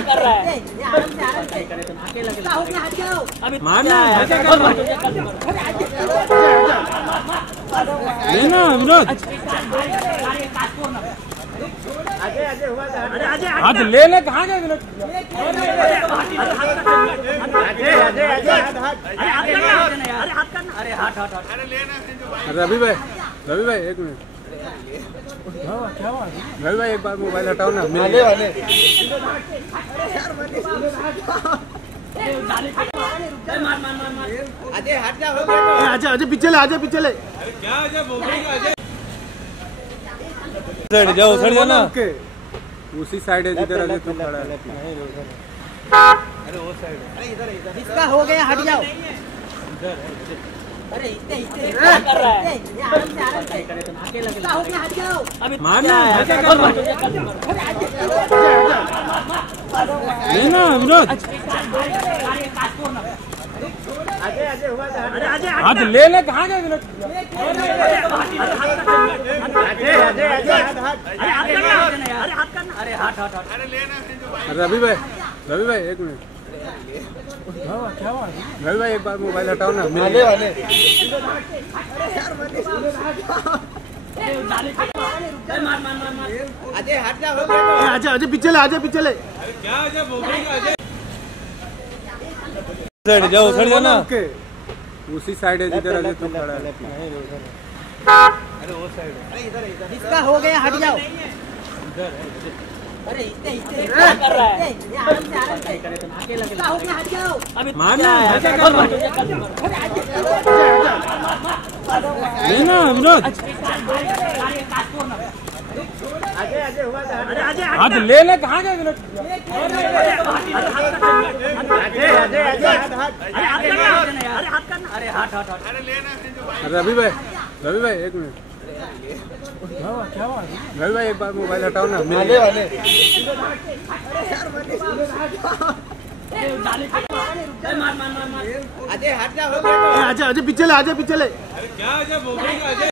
कर रहा है? मारना लेना विनोद हाथ लेना कहाँ गए विनोद? रवि भाई एक मिनट। रवि भाई एक बार मोबाइल हटाओ ना। मिलने वाले अजय पीछे ले, अजय पीछे ले। क्या अजय जाओ उधर जाओ ना। उसी साइड है जिधर अजय तुम खड़ा है। अरे वो साइड है। इधर इसका हो गया, हट जाओ। अरे इतने कर रहा है? हट जाओ। मारना लेना विनोद हाथ लेना कहाँ गए विनोद? रवि भाई एक मिनट। रवि भाई एक बार मोबाइल हटाओ ना। मिलने वाले अजय पीछे ले, अजय पीछे ले। क्या अजय जाओ उधर जाओ ना। उसी साइड है जिधर अजय तुम खड़ा है। अरे वो साइड है। इधर इसका हो गया, हट जाओ। अरे इतने कर रहा है? हट जाओ। मारना लेना विनोद हाथ लेना कहाँ गए विनोद? रवि भाई एक मिनट। रवि भाई एक बार मोबाइल हटाओ ना। मिलने वाले अजय पीछे ले, अजय पीछे ले। क्या अजय